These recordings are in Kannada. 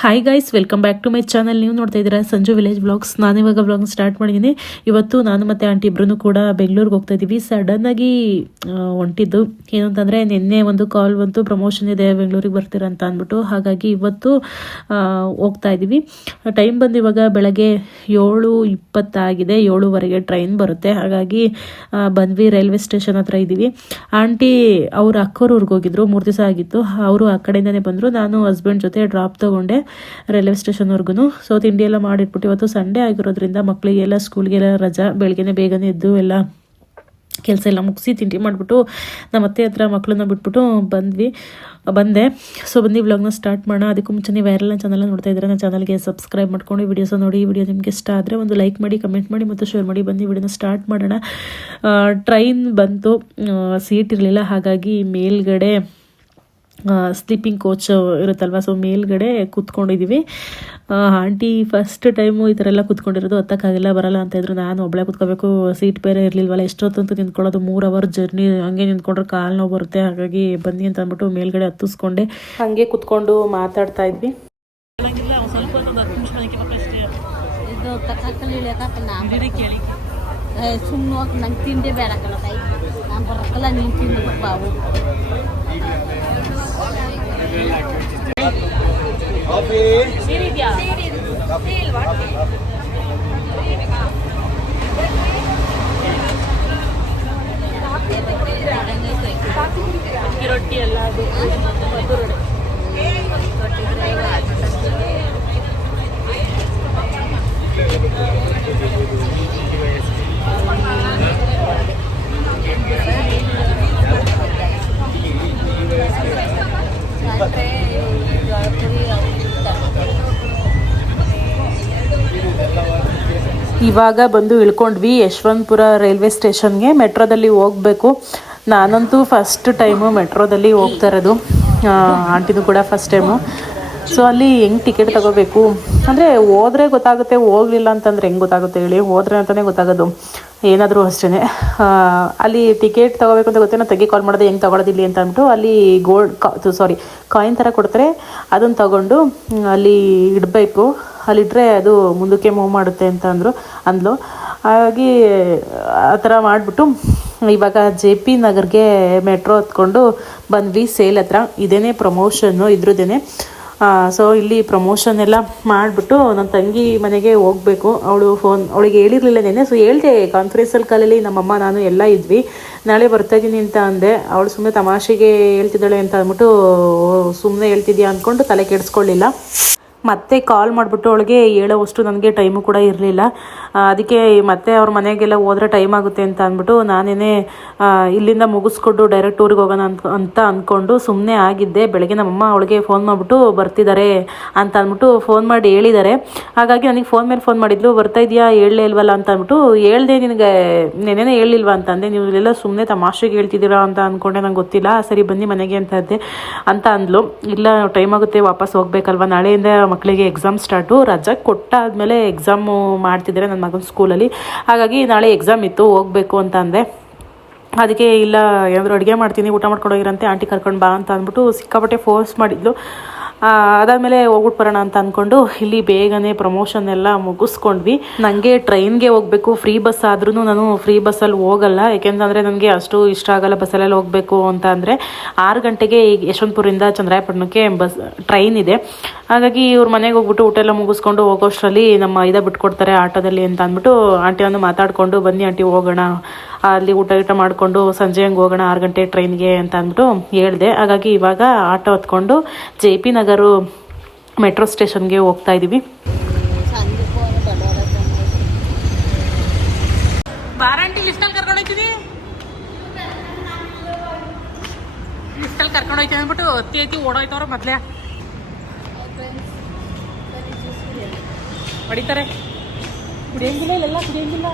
Hi guys welcome back to my channel ನೀವು ನೋಡ್ತಾ ಇದ್ದೀರಾ ಸಂಜು ವಿಲೇಜ್ ಬ್ಲಾಗ್ಸ್ ನಾನು ಇವಾಗ ಬ್ಲಾಗ್ ಸ್ಟಾರ್ಟ್ ಮಾಡಿದ್ದೀನಿ. ಇವತ್ತು ನಾನು ಮತ್ತು ಆಂಟಿ ಇಬ್ಬರೂ ಕೂಡ ಬೆಂಗಳೂರಿಗೆ ಹೋಗ್ತಾ ಇದ್ದೀವಿ ಸಡನ್ನಾಗಿ ಹೊಂಟಿದ್ದು. ಏನಂತಂದರೆ, ನಿನ್ನೆ ಒಂದು ಕಾಲ್ ಬಂತು. ಪ್ರಮೋಷನ್ ಇದೆ, ಬೆಂಗಳೂರಿಗೆ ಬರ್ತೀರಾ ಅಂತ ಅಂದ್ಬಿಟ್ಟು. ಹಾಗಾಗಿ ಇವತ್ತು ಹೋಗ್ತಾ ಇದ್ದೀವಿ ಟೈಮ್ ಬಂದು ಇವಾಗ ಬೆಳಗ್ಗೆ ಏಳು ಇಪ್ಪತ್ತಾಗಿದೆ. ಏಳುವರೆಗೆ ಟ್ರೈನ್ ಬರುತ್ತೆ. ಹಾಗಾಗಿ ಬಂದ್ವಿ ರೈಲ್ವೆ ಸ್ಟೇಷನ್ ಹತ್ರ ಇದ್ದೀವಿ ಆಂಟಿ ಅವ್ರ ಅಕ್ಕವ್ರ ಹೋಗಿದ್ರು. ಮೂರು ದಿವಸ ಆಗಿತ್ತು. ಅವರು ಆ ಕಡೆಯಿಂದನೇ ಬಂದರು. ನಾನು ಹಸ್ಬೆಂಡ್ ಜೊತೆ ಡ್ರಾಪ್ ತೊಗೊಂಡೆ. ರೈಲ್ವೆ ಸ್ಟೇಷನ್ವರೆಗೂ ಸೊ ತಿಂಡಿ ಎಲ್ಲ ಮಾಡಿಟ್ಬಿಟ್ಟು ಇವತ್ತು ಸಂಡೇ ಆಗಿರೋದ್ರಿಂದ ಮಕ್ಕಳಿಗೆಲ್ಲ ಸ್ಕೂಲ್ಗೆಲ್ಲ ರಜಾ ಬೆಳಗ್ಗೆನೆ ಬೇಗನೆ ಎದ್ದು ಎಲ್ಲ ಕೆಲಸ ಎಲ್ಲ ಮುಗಿಸಿ ತಿಂಡಿ ಮಾಡಿಬಿಟ್ಟು ನಮ್ಮ ಅತ್ತೆ ಹತ್ರ ಮಕ್ಕಳನ್ನ ಬಿಟ್ಬಿಟ್ಟು ಬಂದ್ವಿ. ಬಂದೆ. ಸೊ ಬಂದು ವ್ಲಾಗ್ನ ಸ್ಟಾರ್ಟ್ ಮಾಡೋಣ. ಅದಕ್ಕೂ ಮುಂಚೆ ನೀವು ಯಾರೆಲ್ಲ ಚಾನಲ್ ನೋಡ್ತಾ ಇದ್ದಾರೆ ನನ್ನ ಚಾನಲ್ಗೆ ಸಬ್ಸ್ಕ್ರೈಬ್ ಮಾಡ್ಕೊಂಡು ವಿಡಿಯೋಸ್ ನೋಡಿ. ಈ ವಿಡಿಯೋ ನಿಮಗೆ ಇಷ್ಟ ಆದರೆ ಒಂದು ಲೈಕ್ ಮಾಡಿ ಕಮೆಂಟ್ ಮಾಡಿ ಮತ್ತು ಶೇರ್ ಮಾಡಿ. ಬಂದು ವಿಡಿಯೋನ ಸ್ಟಾರ್ಟ್ ಮಾಡೋಣ. ಟ್ರೈನ್ ಬಂತು. ಸೀಟ್ ಇರಲಿಲ್ಲ. ಹಾಗಾಗಿ ಮೇಲ್ಗಡೆ ಸ್ಲೀಪಿಂಗ್ ಕೋಚ್ ಇರುತ್ತಲ್ವ? ಸೊ ಮೇಲ್ಗಡೆ ಕೂತ್ಕೊಂಡಿದ್ದೀವಿ ಆಂಟಿ ಫಸ್ಟ್ ಟೈಮು ಈ ಥರ ಎಲ್ಲ ಕೂತ್ಕೊಂಡಿರೋದು ಹತ್ತಕ್ಕಾಗಿಲ್ಲ ಬರಲ್ಲ ಅಂತ ಇದ್ರು. ನಾನು ಒಬ್ಬಳೆ ಕೂತ್ಕೋಬೇಕು ಸೀಟ್ ಬೇರೆ ಇರಲಿಲ್ವಲ್ಲ ಎಷ್ಟೊತ್ತಂತೂ ನಿಂತ್ಕೊಳ್ಳೋದು. ಮೂರು ಅವರ್ ಜರ್ನಿ ಹಂಗೆ ನಿಂತ್ಕೊಂಡ್ರೆ ಕಾಲು ನೋವು ಬರುತ್ತೆ. ಹಾಗಾಗಿ ಬನ್ನಿ ಅಂತ ಅಂದ್ಬಿಟ್ಟು ಮೇಲ್ಗಡೆ ಹತ್ತಿಸ್ಕೊಂಡೆ. ಹಾಗೆ ಕೂತ್ಕೊಂಡು ಮಾತಾಡ್ತಾ ಇದ್ವಿ. ಸುಮ್ಮನೆ ಹೋಗಿ ನಂಗೆ ತಿಂಡಿ ಬೇಡ ಕಣ ತಾಯಿ. ನಾನು ಬರೋಕ್ಕಲ್ಲ ನೀನು ತಿಂದು ಬಾವು. ರೊಟ್ಟಿ ಇವಾಗ ಬಂದು ಇಳ್ಕೊಂಡ್ವಿ ಯಶವಂತಪುರ ರೈಲ್ವೆ ಸ್ಟೇಷನ್ಗೆ. ಮೆಟ್ರೋದಲ್ಲಿ ಹೋಗಬೇಕು. ನಾನಂತೂ ಫಸ್ಟ್ ಟೈಮು ಮೆಟ್ರೋದಲ್ಲಿ ಹೋಗ್ತಾ ಇರೋದು. ಆಂಟಿನೂ ಕೂಡ ಫಸ್ಟ್ ಟೈಮು ಸೊ ಅಲ್ಲಿ ಹೆಂಗೆ ಟಿಕೆಟ್ ತಗೋಬೇಕು? ಅಂದರೆ ಹೋದ್ರೆ ಗೊತ್ತಾಗುತ್ತೆ, ಹೋಗಲಿಲ್ಲ ಅಂತಂದ್ರೆ ಹೆಂಗೆ ಗೊತ್ತಾಗುತ್ತೆ ಹೇಳಿ? ಹೋದ್ರೆ ಅಂತಲೇ ಗೊತ್ತಾಗೋದು. ಏನಾದರೂ ಅಷ್ಟೇ ಅಲ್ಲಿ ಟಿಕೆಟ್ ತಗೋಬೇಕು ಅಂತ ಗೊತ್ತೇ ನಾನು ತೆಗಿ ಕಾಲ್ ಮಾಡೋದು, ಹೆಂಗೆ ತೊಗೊಳೋದಿಲ್ಲ ಅಂತ ಅಂದ್ಬಿಟ್ಟು ಅಲ್ಲಿ ಗೋಲ್ಡ್ ಸಾರಿ ಕಾಯಿನ್ ಥರ ಕೊಡ್ತಾರೆ. ಅದನ್ನು ತಗೊಂಡು, ಅಲ್ಲಿ ಇಡಬೇಕು. ಅಲ್ಲಿಟ್ಟರೆ ಅದು ಮುಂದಕ್ಕೆ ಮೂವ್ ಮಾಡುತ್ತೆ ಅಂತ ಅಂದರು, ಅಂದ್ಲು. ಹಾಗಾಗಿ ಆ ಥರ ಮಾಡಿಬಿಟ್ಟು ಇವಾಗ ಜೆ ಪಿ ನಗರ್ಗೆ ಮೆಟ್ರೋ ಹತ್ಕೊಂಡು ಬಂದ್ವಿ ಸೇಲ್ ಹತ್ರ. ಇದೇನೇ ಪ್ರಮೋಷನ್ನು ಇದ್ರದ್ದೇನೆ ಸೊ ಇಲ್ಲಿ ಪ್ರಮೋಷನ್ ಎಲ್ಲ ಮಾಡಿಬಿಟ್ಟು ನನ್ನ ತಂಗಿ ಮನೆಗೆ ಹೋಗಬೇಕು. ಅವಳು ಫೋನ್ ಅವಳಿಗೆ ಹೇಳಿರಲಿಲ್ಲ ನೆನೆ ಸೊ ಹೇಳ್ದೆ ಕಾನ್ಫರೆನ್ಸಲ್ಲಿ ಕಾಲಲ್ಲಿ ನಮ್ಮಮ್ಮ, ನಾನು ಎಲ್ಲ ಇದ್ವಿ. ನಾಳೆ ಬರ್ತಾ ಇದ್ದೀನಿ ಅಂತ ಅಂದೆ. ಅವಳು ಸುಮ್ಮನೆ ತಮಾಷೆಗೆ ಹೇಳ್ತಿದ್ದಾಳೆ ಅಂತ ಅಂದ್ಬಿಟ್ಟು ಸುಮ್ಮನೆ ಹೇಳ್ತಿದ್ಯಾ ಅಂದ್ಕೊಂಡು ತಲೆ ಕೆಡಿಸ್ಕೊಳ್ಳಿಲ್ಲ. ಮತ್ತೆ ಕಾಲ್ ಮಾಡಿಬಿಟ್ಟು ಅವಳಿಗೆ ಹೇಳೋವಷ್ಟು ನನಗೆ ಟೈಮು ಕೂಡ ಇರಲಿಲ್ಲ. ಅದಕ್ಕೆ ಮತ್ತೆ ಅವ್ರ ಮನೆಗೆಲ್ಲ ಹೋದ್ರೆ ಟೈಮ್ ಆಗುತ್ತೆ ಅಂತ ಅಂದ್ಬಿಟ್ಟು ನಾನೇ ಇಲ್ಲಿಂದ ಮುಗಿಸ್ಕೊಂಡು ಡೈರೆಕ್ಟ್ ಊರಿಗೆ ಹೋಗೋಣ ಅಂತ ಅಂತ ಅಂದ್ಕೊಂಡು ಸುಮ್ಮನೆ ಆಗಿದ್ದೆ. ಬೆಳಗ್ಗೆ ನಮ್ಮಮ್ಮ ಅವಳಿಗೆ ಫೋನ್ ಮಾಡಿಬಿಟ್ಟು ಬರ್ತಿದ್ದಾರೆ ಅಂತ ಅಂದ್ಬಿಟ್ಟು ಫೋನ್ ಮಾಡಿ ಹೇಳಿದ್ದಾರೆ. ಹಾಗಾಗಿ ನನಗೆ ಫೋನ್ ಮೇಲೆ ಫೋನ್ ಮಾಡಿದ್ಲು, ಬರ್ತಾ ಇದೆಯಾ, ಹೇಳಲೇ ಇಲ್ವಲ್ಲ ಅಂತ ಅಂದ್ಬಿಟ್ಟು ಹೇಳ್ದೆ ನಿನಗೆ ನೆನೆನೇ ಹೇಳಿಲ್ವಾ ಅಂತ ಅಂದೆ. ನೀವು ಇಲ್ಲೆಲ್ಲ ಸುಮ್ಮನೆ ತಮಾಷೆಗೆ ಹೇಳ್ತಿದ್ದೀರಾ ಅಂತ ಅಂದ್ಕೊಂಡೆ ನಂಗೆ ಗೊತ್ತಿಲ್ಲ. ಸರಿ ಬನ್ನಿ ಮನೆಗೆ ಅಂತ ಅಂದೆ, ಅಂತ ಅಂದ್ಲು. ಇಲ್ಲ ಟೈಮ್ ಆಗುತ್ತೆ, ವಾಪಸ್ ಹೋಗ್ಬೇಕಲ್ವ? ನಾಳೆಯಿಂದ ಮಕ್ಕಳಿಗೆ ಎಕ್ಸಾಮ್ ಸ್ಟಾರ್ಟು ರಜಾ ಕೊಟ್ಟಾದಮೇಲೆ ಎಕ್ಸಾಮು ಮಾಡ್ತಿದ್ದಾರೆ ನನ್ನ ಮಗನ ಸ್ಕೂಲಲ್ಲಿ ಹಾಗಾಗಿ ನಾಳೆ ಎಕ್ಸಾಮ್ ಇತ್ತು, ಹೋಗಬೇಕು ಅಂತ ಅಂದೆ. ಅದಕ್ಕೆ ಇಲ್ಲ, ಏನಾದರೂ ಅಡುಗೆ ಮಾಡ್ತೀನಿ, ಊಟ ಮಾಡ್ಕೊಂಡು ಹೋಗಿರಂತೆ ಆಂಟಿ ಕರ್ಕೊಂಡು ಬಾ ಅಂತ ಅಂದ್ಬಿಟ್ಟು ಸಿಕ್ಕಾಪಟ್ಟೆ ಫೋರ್ಸ್ ಮಾಡಿದ್ಲು. ಅದಾದಮೇಲೆ ಹೋಗ್ಬಿಟ್ಟು ಬರೋಣ ಅಂತ ಅಂದ್ಕೊಂಡು ಇಲ್ಲಿ ಬೇಗನೆ ಪ್ರಮೋಷನ್ ಎಲ್ಲ ಮುಗಿಸ್ಕೊಂಡ್ವಿ. ನನಗೆ ಟ್ರೈನ್ಗೆ ಹೋಗಬೇಕು ಫ್ರೀ ಬಸ್ ಆದ್ರೂ ನಾನು ಫ್ರೀ ಬಸ್ಸಲ್ಲಿ ಹೋಗಲ್ಲ. ಯಾಕೆಂತಂದರೆ ನನಗೆ ಅಷ್ಟು ಇಷ್ಟ ಆಗಲ್ಲ ಬಸ್ಸಲ್ಲೆಲ್ಲ ಹೋಗಬೇಕು ಅಂತ ಅಂದರೆ ಆರು ಗಂಟೆಗೆ ಈಗ ಯಶವಂತಪುರದಿಂದ ಚಂದ್ರಾಯಪಟ್ಟಣಕ್ಕೆ ಬಸ್ ಟ್ರೈನ್ ಇದೆ. ಹಾಗಾಗಿ ಇವ್ರ ಮನೆಗೆ ಹೋಗ್ಬಿಟ್ಟು ಊಟ ಎಲ್ಲ ಮುಗಿಸ್ಕೊಂಡು ಹೋಗೋಷ್ಟರಲ್ಲಿ ನಮ್ಮ ಇದ ಬಿಟ್ಕೊಡ್ತಾರೆ ಆಟೋದಲ್ಲಿ ಅಂತ ಅಂದ್ಬಿಟ್ಟು ಆಂಟಿಯನ್ನು ಮಾತಾಡ್ಕೊಂಡು ಬನ್ನಿ ಆಂಟಿ ಹೋಗೋಣ ಅಲ್ಲಿ ಊಟ ಗೀಟ ಮಾಡಿಕೊಂಡು ಸಂಜೆ ಹಂಗೆ ಹೋಗೋಣ ಆರು ಗಂಟೆ ಟ್ರೈನ್ಗೆ ಅಂತ ಅಂದ್ಬಿಟ್ಟು ಹೇಳಿದೆ. ಹಾಗಾಗಿ ಇವಾಗ ಆಟೋ ಹತ್ಕೊಂಡು ಜೆ ಪಿ ನಗರು ಮೆಟ್ರೋ ಸ್ಟೇಷನ್ಗೆ ಹೋಗ್ತಾ ಇದ್ದೀವಿ ಲಿಫ್ಟಲ್ಲಿ ಕರ್ಕೊಂಡು ಅಂದ್ಬಿಟ್ಟು ಅತಿ ಐತಿ ಓಡೋಯ್ತವ್ರ ಮೊದಲೇ. ಹೊಡಿತಾರೆ. ಕುಡಿಯಂಗಿಲ್ಲ ಇಲ್ಲೆಲ್ಲ ಕುಡಿಯಂಗಿಲ್ಲ.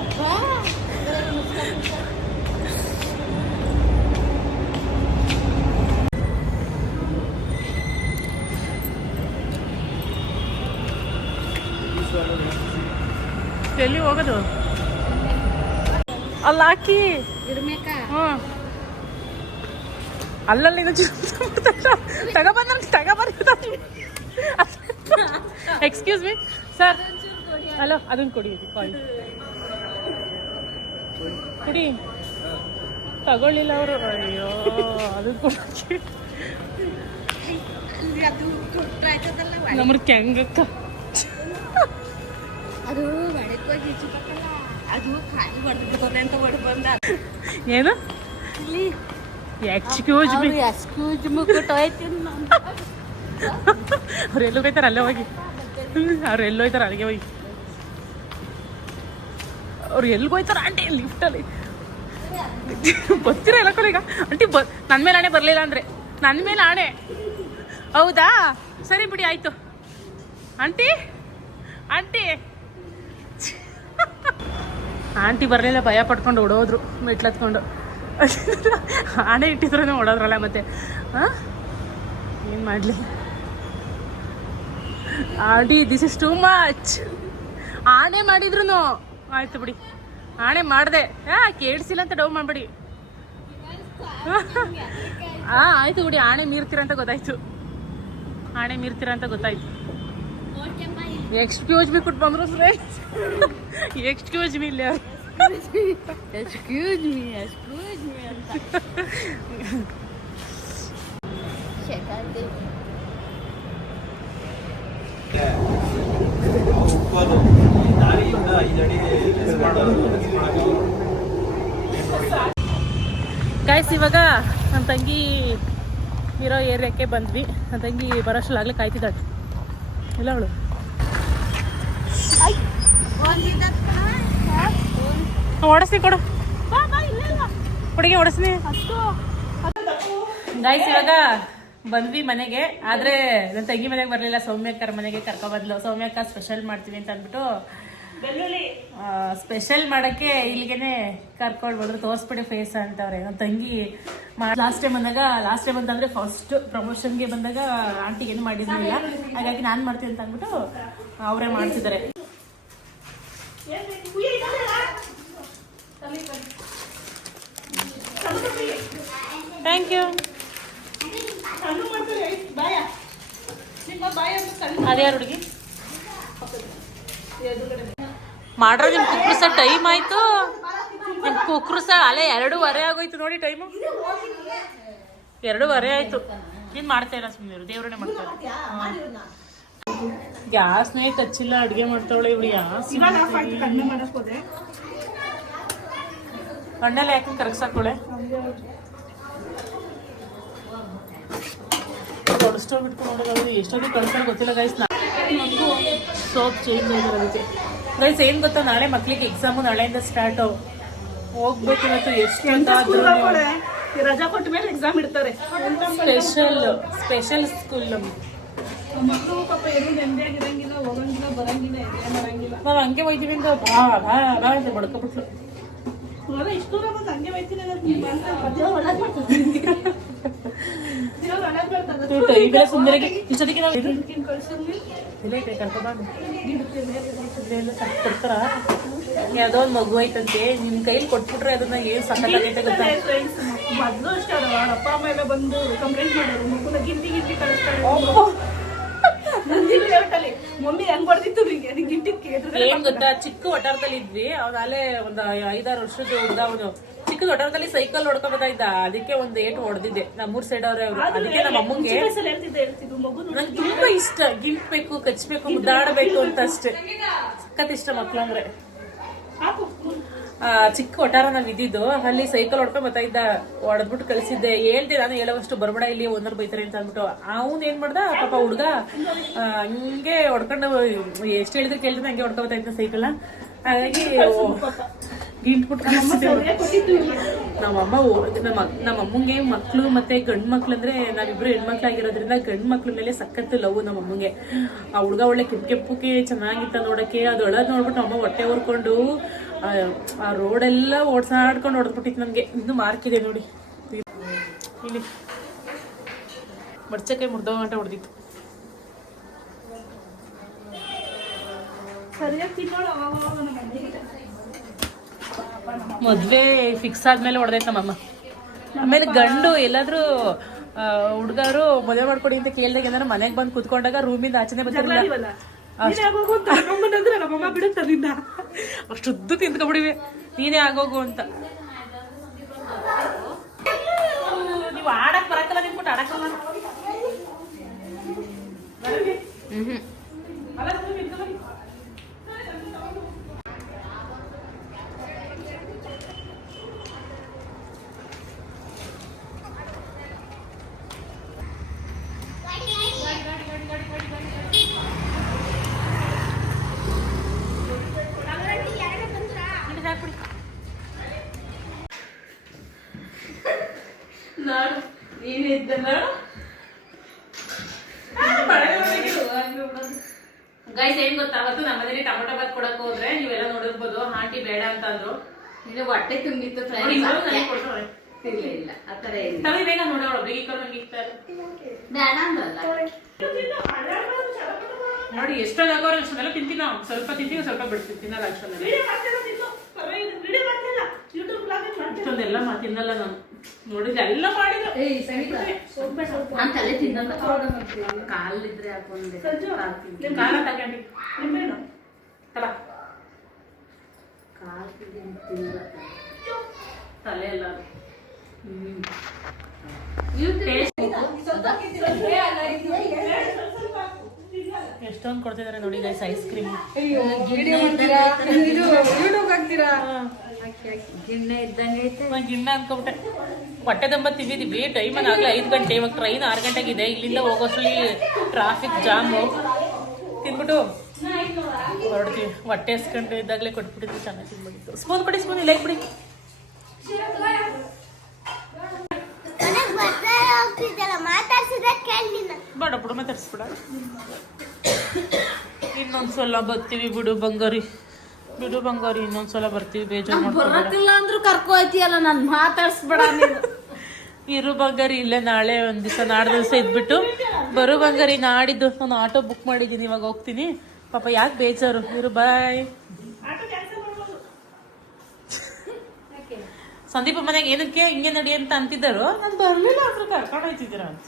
ಎಲ್ಲಿ ಹೋಗೋದು? ಅಲ್ಲ ಹಾಕಿ. ಹ್ಞೂ. ಅಲ್ಲಲ್ಲಿ ತಗೊಬಂದ ತಗೊಬರ್ತಾರೆ ಎಕ್ಸ್ಕ್ಯೂಸ್ ಮೀ ಸರ್ ಹಲೋ ಅದನ್ನ ಕೊಡಿ ಕಾಲ್ ಕುಡಿ. ತಗೊಳ್ಳಿಲ್ಲ ಅವರು. ಅಯ್ಯೋ ಅದನ್ನ ಕೊಡಿ ನಮ್ರ ಕೆಂಗಕ್ಕ. ಅದು ಬೆಳಗ್ಗೆ ಹೆಚ್ಚು ಅದು ಖಾಲಿ ಹೊಡೆದ್ಬಿಡ್ತದೆ ಅಂತ ಹೊಡೆದು ಬಂದ. ಏನು? ಇಲ್ಲಿ. ಎಕ್ಸ್ಕ್ಯೂಸ್ ಮೀ ಎಸ್ಕ್ಯೂಸ್ ಮುಕ್ಬಿಟ್ಟು ಹೋಯ್ತೀನಿ ನಾನು. ಅವ್ರು ಎಲ್ಲೋ ಹೋಯ್ತಾರೆ ಅಲ್ಲೇ ಹೋಗಿ. ಅವ್ರು ಎಲ್ಲೋ ಹೋಯ್ತಾರೆ ಅಲ್ಲಿಗೆ ಹೋಗಿ. ಅವ್ರು ಎಲ್ಲಿಗೆ ಹೋಯ್ತಾರೆ ಆಂಟಿ ಲಿಫ್ಟಲ್ಲಿ ಬರ್ತೀರಾ ಎಲ್ಲ ಕೊಲೆ ಈಗ. ಆಂಟಿ ಬ ನನ್ನ ಮೇಲೆ ಆಣೆ ಬರಲಿಲ್ಲ ಅಂದರೆ? ನನ್ನ ಮೇಲೆ ಆಣೆ? ಹೌದಾ? ಸರಿ ಬಿಡಿ ಆಯಿತು. ಆಂಟಿ? ಆಂಟಿ? ಆಂಟಿ ಬರಲಿಲ್ಲ, ಭಯ ಪಡ್ಕೊಂಡು ಓಡೋದ್ರು, ಮೆಟ್ಲತ್ಕೊಂಡು. ಆಣೆ ಇಟ್ಟಿದ್ರು ಓಡೋದ್ರಲ್ಲ ಮತ್ತೆ. ಹಾಂ ಏನು ಮಾಡಲಿ? Aunty this is too much ಆಣೆ ಮಾಡಿದ್ರು ಆಯ್ತು ಬಿಡಿ. ಆಣೆ ಮಾಡಿದೆ. ಹಾ ಕೇಳಿಸಿಲ್ಲ ಅಂತ ಡೌ ಮಾಡಬೇಡಿ. ಹಾ ಆಯ್ತು ಬಿಡಿ. ಆಣೆ ಮೀರ್ತೀರ ಅಂತ ಗೊತ್ತಾಯ್ತು. ಆಣೆ ಮೀರ್ತೀರ ಅಂತ ಗೊತ್ತಾಯ್ತು. ಎಕ್ಸ್ಕ್ಯೂಸ್ ಬಿ ಕೊಟ್ಟು ಬಂದ್ರು ಫ್ರೆಂಡ್ಸ್ ಎಕ್ಸ್ಕ್ಯೂಸ್ ಮಿ ಇಲ್ಲ ಎಕ್ಸ್ಕ್ಯೂಸ್ ಮೀ ಎಕ್ಸ್ಕ್ಯೂಸ್ ಮೀ ಅಂತ ಕಾಯ್ಸ್ ಇವಾಗ ನನ್ನ ತಂಗಿ ಇರೋ ಏರಿಯಾಕ್ಕೆ ಬಂದ್ವಿ. ನನ್ನ ತಂಗಿ ಬರೋಷ್ಟಾಗಲೇ ಕಾಯ್ತಿದ್ದಾಳೆ. ಇಲ್ಲ ಅವಳು. ಓಡಿಸ್ತೀನಿ ಕೊಡು. ಹುಡುಗಿ ಓಡಿಸ್ತೀನಿ. ಗಾಯ್ಸ್ ಇವಾಗ ಬಂದ್ವಿ ಮನೆಗೆ, ಆದ್ರೆ ನನ್ನ ತಂಗಿ ಮನೆಗೆ ಬರಲಿಲ್ಲ, ಸೌಮ್ಯಕ್ಕರ ಮನೆಗೆ ಕರ್ಕೊಬಂದ್ಲು ಸೌಮ್ಯಕ್ಕ ಸ್ಪೆಷಲ್ ಮಾಡ್ತೀವಿ ಅಂತ ಅಂದ್ಬಿಟ್ಟು ಸ್ಪೆಷಲ್ ಮಾಡಕ್ಕೆ ಇಲ್ಲಿಗೆನೆ ಕರ್ಕೊಂಡು ಬಂದ್ರು. ತೋರಿಸ್ಬಿಡಿ ಫೇಸ್ ಅಂತವ್ರೆ ನನ್ನ ತಂಗಿ ಲಾಸ್ಟ್ ಟೈಮ್ ಬಂದಾಗ ಲಾಸ್ಟ್ ಟೈಮ್ ಅಂತಂದ್ರೆ ಫಸ್ಟ್ ಪ್ರಮೋಷನ್ಗೆ ಬಂದಾಗ ಆಂಟಿಗೇನು ಮಾಡಿರ್ಲಿಲ್ಲ. ಹಾಗಾಗಿ ನಾನು ಮಾಡ್ತೀನಿ ಅಂತ ಅಂದ್ಬಿಟ್ಟು ಅವರೇ ಮಾಡ್ತಿದ್ದಾರೆ. ಥ್ಯಾಂಕ್ ಯು ಅದ್ಯಾರು ಹುಡುಗಿ? ಮಾಡ್ರ ನಿಮ್ ಕುಕ್ರು ಸರ್ ಟೈಮ್ ಆಯ್ತು. ನಿಮ್ ಕುಕ್ರು ಸರ್ ಅಲ್ಲೇ ಎರಡೂವರೆ ಆಗೋಯ್ತು ನೋಡಿ ಟೈಮು ಎರಡೂವರೆ ಆಯ್ತು. ನೀನ್ ಮಾಡ್ತಾ ಇಲ್ಲ ಸುಮ್ಮನೆ ದೇವ್ರನ್ನೇ ಮಾಡ್ತಾರೆ ಗ್ಯಾಸ್ನೇ ಕಚ್ಚಿಲ್ಲ ಅಡುಗೆ ಮಾಡ್ತಾವಳೆ ಇವಳು ಗ್ಯಾಸ್ ಕಣ್ಣಲ್ಲಿ ಯಾಕೆ ಕರಗ್ಸಾಕೊಳೆ ದೊಡ್ಡ ಬಿಟ್ಕೊಂಡು ನೋಡೋದು ಎಷ್ಟೊಂದು ಕಳ್ಸೋದು ಗೊತ್ತಿಲ್ಲ ಗೈಸ್ ಸೋಪ್ ಚೇಂಜ್ ಆಗಿರೋ ಅದಕ್ಕೆ ಗೈಸ್ ಏನು ಗೊತ್ತಾ? ನಾಳೆ ಮಕ್ಳಿಗೆ ಎಕ್ಸಾಮು ನಾಳೆಯಿಂದ ಸ್ಟಾರ್ಟ್ ಹೋಗ್ಬೇಕು ಇವತ್ತು ಎಷ್ಟು ರಜಾ ಕೊಟ್ಟ ಮೇಲೆ ಎಕ್ಸಾಮ್ ಇಡ್ತಾರೆ. ಸ್ಪೆಷಲ್ ಸ್ಪೆಷಲ್ ಸ್ಕೂಲ್ ಮಕ್ಕಳು ಪಾಪ ಏನು ನೆಮ್ಮದಿಯಾಗಿರಂಗಿಲ್ಲ ಹೋಗಂಗಿಲ್ಲ ಬರಂಗಿಲ್ಲ ನಾವು ಹಂಗೆ ಹೋಯ್ತೀವಿ ಅಂತ ಬಾ ಬಾ ಬಾ ಅಂತ ಬಡ್ಕೊಬಿಟ್ಲು ಅಲ್ಲ ಇಷ್ಟು ದೂರ ಬಂದು ಹಂಗೆ ಯಾವುದೋ ಒಂದು ಮಗು ಐತಂತೆ ನಿಮ್ ಕೈಲಿ ಕೊಟ್ಬಿಟ್ರೆ ಅದನ್ನ ಏನ್ ಸಕ್ಕತ್ತಾಗೈತೆ ಗೊತ್ತಾ ಮೊದ್ಲು ಅಷ್ಟೇ ಅಪ್ಪ ಅಮ್ಮ ಎಲ್ಲ ಬಂದು ಕಂಪ್ಲೇಂಟ್ ಮಾಡೋರು ಮಗುನ ಗಿಂತಿ ಗಿಂಡಿ ಕಳಿಸ್ತಾರೆ ಮಮ್ಮಿ ಹೆಂಗ್ ಬರ್ದಿತ್ತು ನಿಂಗೆ? ನಿಂಗೆ ಎದುರುಗಡೆ ಏನ್ ಗೊತ್ತಾ? ಚಿಕ್ಕ ವಟಾರದಲ್ಲಿ ಇದ್ವಿ ಅವ್ನ ಅಲ್ಲೇ ಒಂದು ಐದಾರು ವರ್ಷದ ಹುಡ್ಗ ಅವನು. ಚಿಕ್ಕ ವಟಾರದಲ್ಲಿ ಸೈಕಲ್ ಹೊಡ್ಕೊಂಡ್ ಬರ್ತಾ ಇದ್ದ? ಅದಕ್ಕೆ ಒಂದ್ ಏಟು ಹೊಡೆದಿದ್ದೆ. ನಮ್ಮೂರ್ ಸೈಡ್ ಅವ್ರೆ ಅವ್ರು. ಅದಕ್ಕೆ ನಮ್ಮ ಅಮ್ಮಂಗೆ ನಂಗೆ ತುಂಬಾ ಇಷ್ಟ. ಗಿಂಟ್ಬೇಕು ಕಚ್ಬೇಕು ಮುದ್ದಾಡಬೇಕು ಅಂತ ಅಷ್ಟೇ. ಸಖತ್ ಇಷ್ಟ ಮಕ್ಳಂದ್ರೆ. ಚಿಕ್ಕ ಒಟಾರ ನಾವ್ ಇದ್ದಿದ್ದು ಅಲ್ಲಿ ಸೈಕಲ್ ಹೊಡ್ಕೊ ಬರ್ತಾ ಇದ್ದ, ಹೊಡೆದ್ಬಿಟ್ಟು ಕಳಿಸಿದ್ದೆ. ಹೇಳ್ದೆ, ನಾನು ಹೇಳೋವಷ್ಟು ಬರ್ಬೇಡ, ಇಲ್ಲಿ ಒಂದರ್ ಬೈತಾರೆ ಅಂತ ಅಂದ್ಬಿಟ್ಟು. ಅವ್ನ್ ಏನ್ ಮಾಡ್ದ? ಪಾಪ ಹುಡ್ಗ ಹಂಗೆ ಹೊಡ್ಕೊಂಡು, ಎಷ್ಟು ಹೇಳಿದ್ರೆ ಕೇಳಿದ್ರೆ ಹಂಗೆ ಹೊಡ್ಕೊ ಬರ್ತಾ ಇದ್ದ ಸೈಕಲ್. ಹಾಗಾಗಿ ನಮ್ಮಮ್ಮ ನಮ್ಮ, ನಮ್ಮಮ್ಮಂಗೆ ಮಕ್ಳು ಮತ್ತೆ ಗಂಡ್ ಮಕ್ಳು ಅಂದ್ರೆ ನಾವಿಬ್ರು ಹೆಣ್ಮಕ್ಳು ಆಗಿರೋದ್ರಿಂದ ಗಂಡ್ ಮಕ್ಳ ಮೇಲೆ ಸಖತ್ ಲವ್ ನಮ್ಮ ಅಮ್ಮಂಗೆ ಆ ಹುಡ್ಗ ಒಳ್ಳೆ ಕೆಂಪ್ ಚೆನ್ನಾಗಿತ್ತ ನೋಡಕ್ಕೆ. ಅದೊಳ ನೋಡ್ಬಿಟ್ಟು ಅಮ್ಮ ಹೊಟ್ಟೆ ಹೊರ್ಕೊಂಡು ಆ- ರೋಡ್ ರೋಡೆಲ್ಲ ಓಡ್ಸಾಡ್ಕೊಂಡು ಹೊಡೆದ್ಬಿಟ್ಟಿತ್ತು ನನಗೆ ಇನ್ನು ಮಾರ್ಕ್ ಇದೆ ನೋಡಿ. ಇಲ್ಲಿ. ಮಡ್ಚಕ್ಕೆ ಮುರ್ದೋ ಗಂಟೆ ಹೊಡೆದಿತ್ತು. ಮದ್ವೆ ಫಿಕ್ಸ್ ಆದ್ಮೇಲೆ ಹೊಡೆದೈತೆ ನಮ್ಮಮ್ಮ. ಆಮೇಲೆ ಗಂಡು ಎಲ್ಲಾದ್ರೂ ಹುಡುಗರು ಮದುವೆ ಮಾಡ್ಕೊಡಿ ಅಂತ ಕೇಳಿದಾಗ ಏನಾದ್ರು ಮನೆಗೆ ಬಂದು ಕುತ್ಕೊಂಡಾಗ ರೂಮಿಂದ ಆಚೆನೆ ಬರ್ತಿರ್ಲಿಲ್ಲ. ನಿನ್ನ ಅಷ್ಟುದ್ದು ತಿಂದ್ಕೊಬಿಡಿವೆ ನೀನೇ ಆಗೋಗು ಅಂತ. ನೀವು ಆಡಕ್ ಬರಕಲ್ಲ ನಿಂತ್ಬಿಟ್ಟು ಆಡಕ್ಕಲ್ಲ. ನಾನು ನೀನೇ ಇದ್ದಲ್ಲ ಗೈಸ್ ಏನ್ ಗೊತ್ತಾ? ಅವತ್ತು ನಮ್ಮ ಮನೇಲಿ ಟೊಮೊಟೊ ಬಾತ್ ಕೊಡಕ್ ಹೋದ್ರೆ ನೀವೆಲ್ಲ ನೋಡಿರ್ಬೋದು. ಆಂಟಿ ಬೇಡ ಅಂತ ಅಂದ್ರು. ಇದು ಹೊಟ್ಟೆ ತುಂಬಿತ್ತು ನೋಡಿ, ಎಷ್ಟೊಂದಾಗ ಇಲ್ಲ ಇಲ್ಲ. ಆ ಥರ ಇಲ್ಲ. ತವಿ ಬೇಗ ನೋಡೋಣ ಒಬ್ರಿಗೆ ಇಕ್ಕೊಂಡು ನಂಗೆ ಇಕ್ತಾರೆ ಬೇಡ ಅಂದಲ್ಲ ನೋಡಿ ಎಷ್ಟೊಂದು ಆಗೋರು ಅಷ್ಟೊಂದೆಲ್ಲ ತಿಂತೀನಿ ನಾವು. ಸ್ವಲ್ಪ ತಿಂತೀವಿ ಸ್ವಲ್ಪ ಬಿಡ್ತೀವಿ. ತಿನ್ನಲ್ಲ ಅಷ್ಟೊಂದೆಲ್ಲ ವಿಡಿಯೋ ಮಾಡ್ತಿಲ್ಲ ನೀನು ಪರವಾಗಿಲ್ಲ ವಿಡಿಯೋ ಮಾಡ್ತಿಲ್ಲ ಯೂಟ್ಯೂಬ್ ಬ್ಲಾಗ್ ಮಾಡ್ತಿಲ್ಲ ಇಷ್ಟೊಂದೆಲ್ಲ ಮಾ ತಿನ್ನಲ್ಲ ನಾನು. ನೋಡಿದ್ರೆ ಎಲ್ಲ ಮಾಡಿದ್ರು. ಏಯ್ ಸವಿತಾ ನಾನು ತಲೆ ತಿನ್ನಲ್ಲ ಕಾಲಿದ್ರೆ ಹಾಕೊಂಡೆ. ಕಾಲ್ ತಗೊಂಡು. ತಲ. ಕಾಲ್ ತಿನ್ನಲ್ಲ ತಲೆ. ಎಲ್ಲ ಎಷ್ಟೊಂದು ಕೊಡ್ತಿದ್ದಾರೆ ನೋಡಿ ಗೈಸ್ ಐಸ್ ಕ್ರೀಮ್ ಗಿಣ್ಣೆ ಇದ್ದಂಗೆ ಐತೆ. ಗಿಣ್ಣ ಅನ್ಕೊಬಿಟ್ಟೆ. ಹೊಟ್ಟೆ ತುಂಬ ತಿಂದಿದ್ದೀವಿ ಟೈಮ್ ಆಗಲೇ ಐದು ಗಂಟೆ ಇವಾಗ ಟ್ರೈನ್ ಆರು ಇದೆ. ಇಲ್ಲಿಂದ ಹೋಗೋಸ್ಲಿ ಟ್ರಾಫಿಕ್ ಜಾಮು ತಿನ್ಬಿಟ್ಟು ಹೊರಡ್ತೀವಿ ಹೊಟ್ಟೆ ಹಸ್ಕೊಂಡು ಇದ್ದಾಗಲೇ ಕೊಟ್ಬಿಟ್ಟಿದ್ವಿ. ಚೆನ್ನಾಗಿ ತಿನ್ಬಿಟ್ಟಿತ್ತು. ಸ್ಪೂನ್ ಕೊಡಿ ಸ್ಪೂನ್ ಇಲ್ಲ ಬಿಡಿ ಬೇಡ ಬಿಡು. ಮಾತಾಡ್ಸ್ಬಿಡ ಇನ್ನೊಂದ್ಸಲ ಬರ್ತೀವಿ ಬಿಡು ಬಂಗಾರಿ. ಬಿಡು ಬಂಗಾರಿ ಇನ್ನೊಂದ್ಸಲ ಬರ್ತೀವಿ ಬೇಜಾರು ಮಾಡ್ಕೊಬೇಡ. ಬರಕ್ಕಿಲ್ಲ ಅಂದ್ರೂ ಕರ್ಕೊ ಐತಿಯಲ್ಲ ನಾನು ಮಾತಾಡ್ಸ್ಬೇಡ ನೀನು. ಇರು ಬಂಗಾರಿ ಇಲ್ಲೇ ನಾಳೆ ಒಂದ್ ದಿವಸ ನಾಡ್ದು ದಿವಸ ಇದ್ಬಿಟ್ಟು. ಬರು ಬಂಗಾರಿ ನಾಡಿದ್ದು ನಾನು ಆಟೋ ಬುಕ್ ಮಾಡಿದ್ದೀನಿ ಇವಾಗ ಹೋಗ್ತೀನಿ. ಪಾಪ ಯಾಕೆ ಬೇಜಾರು? ಇರು ಬಾಯ್. ಸಂದೀಪ ಮನೆಗೆ ಏನಕ್ಕೆ ಹಿಂಗೆ ನಡಿ ಅಂತ ಅಂತಿದ್ದರು ನಾನು ಬರ್ಲಿಲ್ಲ ಅದ್ರ ಕರ್ಕೊಂಡು ಹೋಯ್ತಿದ್ದೀರ ಅಂತ.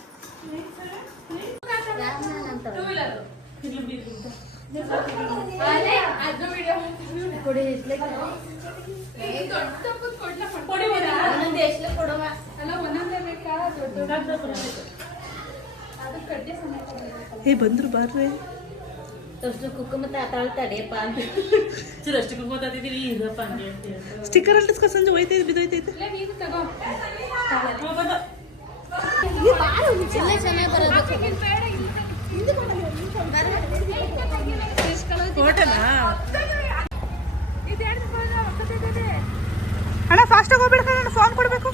ಕೊಡಿ ಎಷ್ಟ್ಲೆ ಒಂದೊಂದು ಎಷ್ಟ್ಲೆ ಕೊಡುವ ಏ ಬಂದ್ರು ಬಾರ್ರೆ ಅಷ್ಟು ಕುಕ್ಕುಮ ತಾತಾಳ್ತಾಡೆಯಪ್ಪ ಅಂತ ಚೂರು ಅಷ್ಟು ಗೊತ್ತಾತಿದ್ದೀವಿ ಇರಪ್ಪ ಹಂಗೆ ಅಂತೀರ ಸ್ಟಿಕ್ಕರ್ ಅಂಟಿಸ್ಕೊ ಸಂಜೆ ಹೋಯ್ತೈತೆ ಬಿದ್ದೋಯ್ತೈತೆ ಇಲ್ಲೇ ಚೆನ್ನಾಗಿ ಬರೋದು ಫೋಟೋನಾ ಅಣ್ಣ ಫಾಸ್ಟಾಗಿ ಹೋಗ್ಬೇಡ ನಾನು ಫೋನ್ ಕೊಡಬೇಕು.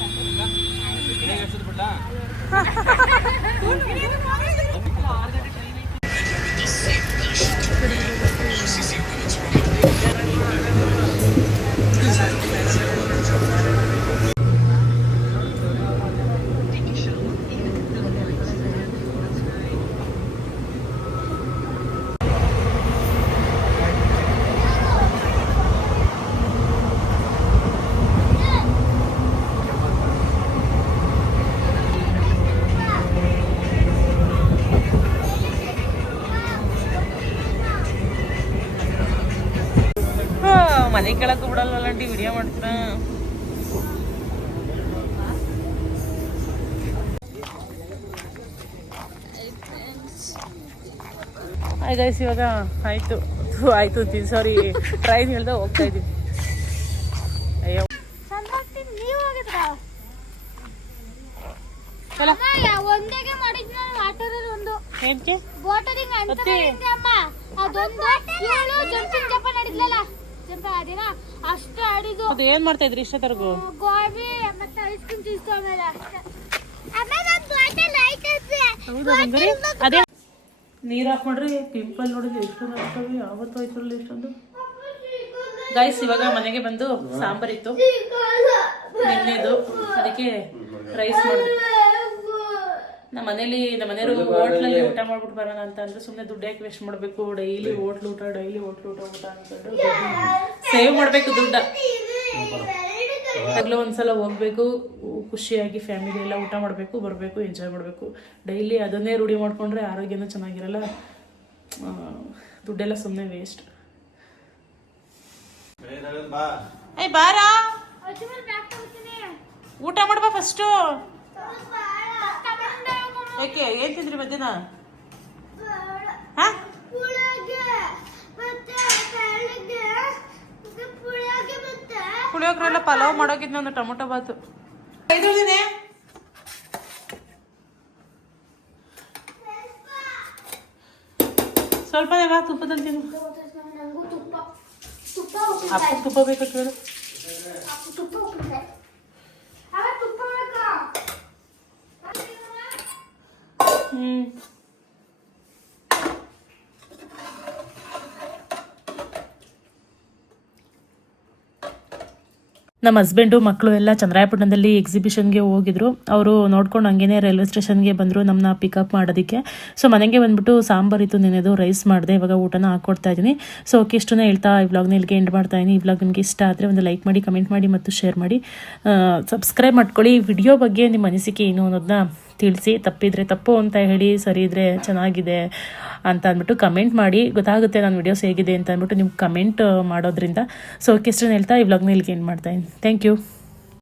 ಮನೆ ಕೆಳಕ್ಕೆ ಬಿಡಲ್ಲ ಆಂಟಿ ವಿಡಿಯೋ ಮಾಡ್ತಾ ಹಾಯ್ ಗೈಸ್ ಇವಾಗ ಆಯ್ತು. ಆಯ್ತು ಅಂತೀನಿ ಸಾರಿ ಟ್ರೈನ್ ಹೇಳ್ದೆ ಹೋಗ್ತಾ ಇದ್ದೀವಿ ಅಯ್ಯೋ. ಒಂದು. ಅಂತ ಆಡಿನ ಅಷ್ಟು ಆಡಿದ್ದು ಅದು ಏನು ಮಾಡ್ತಾ ಇದ್ರಿ ಇಷ್ಟೊತ್ತರ್ಗು? ಗೋಬಿ ಮತ್ತೆ ಐಸ್ ಕ್ರೀಮ್ ತಿನ್ಸ್ತು ಆಮೇಲೆ ಅಷ್ಟೇ. ಆಮೇಲೆ ಒಂದು ಬಾಟಲ್ ಐತೈತೆ ಹೌದಾ ಬಂಗಾರಿ ಅದೇ ನೀರು ಹಾಕೊಂಡ್ರಿ ಪಿಂಪಲ್ ನೋಡಿದ್ರೆ ಎಷ್ಟೊಂದು ಆಗ್ತವೆ ಯಾವತ್ತು ಆಯ್ತಿರಲಿಲ್ಲ ಎಷ್ಟೊಂದು ಗೈಸ್ ಇವಾಗ ಮನೆಗೆ ಬಂದು ಸಾಂಬಾರಿತ್ತು ನಿನ್ನೆದು ಅದಕ್ಕೆ ರೈಸ್ ಮಾಡಿದೆ. ನಮ್ಮ ಮನೇಲಿ ನಮ್ಮ ಮನೆಯವರು ಹೋಟ್ಲಲ್ಲಿ ಊಟ ಮಾಡ್ಬಿಟ್ಟು ಬರೋಣ ಅಂತ ಅಂದ್ರೆ ಸುಮ್ಮನೆ ದುಡ್ಡು ಯಾಕೆ ವೇಸ್ಟ್ ಮಾಡಬೇಕು? ಡೈಲಿ ಹೋಟ್ಲ್ ಊಟ ಡೈಲಿ ಹೋಟ್ಲ್ ಊಟ ಊಟ ಅನ್ಕೊಂಡು ಸೇವ್ ಮಾಡಬೇಕು. ದುಡ್ಡ. ಆಗ್ಲೂ ಒಂದ್ಸಲ ಹೋಗ್ಬೇಕು ಖುಷಿಯಾಗಿ ಫ್ಯಾಮಿಲಿ ಎಲ್ಲ ಊಟ ಮಾಡಬೇಕು ಬರಬೇಕು ಎಂಜಾಯ್ ಮಾಡಬೇಕು. ಡೈಲಿ ಅದನ್ನೇ ರೂಢಿ ಮಾಡ್ಕೊಂಡ್ರೆ ಆರೋಗ್ಯನೂ ಚೆನ್ನಾಗಿರಲ್ಲ. ದುಡ್ಡೆಲ್ಲ ಸುಮ್ಮನೆ ವೇಸ್ಟ್ ಬಾರಾ. ಊಟ ಮಾಡ್ಬಾ ಫಸ್ಟು ಯಾಕೆ ಏನ್ ತಿಂದ್ರಿ ಮಧ್ಯಾಹ್ನ? ಹಾ? ಪುಳಿಯೋಗರೆ ಎಲ್ಲ ಪಲಾವ್ ಮಾಡೋಕಿದ್ನ ಒಂದು ಟೊಮೊಟೊ ಬಾತು. ಸ್ವಲ್ಪನೇ ಬಾ ತುಪ್ಪದಲ್ಲಿ ತಿನ್ನು. ತುಪ್ಪ. ತುಪ್ಪ ಅಪ್ಪ ತುಪ್ಪ ಬೇಕು ಕೇಳು ತುಪ್ಪ ಉಪ್ಪಿನಕಾಯಿ ಅವ ತುಪ್ಪ ಬೇಕಾ ಹ್ಮ್ ನಮ್ಮ ಹಸ್ಬೆಂಡು ಮಕ್ಕಳು ಎಲ್ಲ ಚಂದ್ರಾಯಪಟ್ಟಣದಲ್ಲಿ ಎಕ್ಸಿಬಿಷನ್ಗೆ ಹೋಗಿದ್ರು. ಅವರು ನೋಡ್ಕೊಂಡು ಹಂಗೇನೆ ರೈಲ್ವೆ ಸ್ಟೇಷನ್ಗೆ ಬಂದರು ನಮ್ಮನ್ನ ಪಿಕಪ್ ಮಾಡೋದಕ್ಕೆ. ಸೊ ಮನೆಗೆ ಬಂದ್ಬಿಟ್ಟು ಸಾಂಬಾರು ಇತ್ತು, ನೆನೆದು ರೈಸ್ ಮಾಡಿದೆ. ಇವಾಗ ಊಟನ ಹಾಕ್ಕೊಡ್ತಾ ಇದ್ದೀನಿ. ಸೊ ಓಕೆ ಇಷ್ಟನ್ನ ಹೇಳ್ತಾ ಈ ವ್ಲಾಗ್ನ ಇಲ್ಲಿಗೆ ಎಂಡ್ ಮಾಡ್ತಾ ಇದ್ದೀನಿ. ಈ ವ್ಲಾಗ್ ನಿಮಗೆ ಇಷ್ಟ ಆದರೆ ಒಂದು ಲೈಕ್ ಮಾಡಿ ಕಮೆಂಟ್ ಮಾಡಿ ಮತ್ತು ಶೇರ್ ಮಾಡಿ. ಸಬ್ಸ್ಕ್ರೈಬ್ ಮಾಡ್ಕೊಳ್ಳಿ. ವಿಡಿಯೋ ಬಗ್ಗೆ ನಿಮ್ಮ ಅನಿಸಿಕೆ ಏನು ಅನ್ನೋದನ್ನ ತಿಳಿಸಿ, ತಪ್ಪಿದ್ರೆ ತಪ್ಪು ಅಂತ ಹೇಳಿ, ಸರಿ ಇದ್ರೆ ಚೆನ್ನಾಗಿದೆ ಅಂತ ಅಂದ್ಬಿಟ್ಟು ಕಮೆಂಟ್ ಮಾಡಿ. ಗೊತ್ತಾಗುತ್ತೆ ನಾನು ವಿಡಿಯೋಸ್ ಹೇಗಿದೆ ಅಂತ ಅಂದ್ಬಿಟ್ಟು ನಿಮ್ಗೆ ಕಮೆಂಟ್ ಮಾಡೋದ್ರಿಂದ. ಸೊ ಓಕೆ ಹೇಳ್ತಾ ಈ ಇಲ್ಲಿಗೆ ಏನು ಮಾಡ್ತಾ ಇದ್ದೀನಿ ಥ್ಯಾಂಕ್ ಯು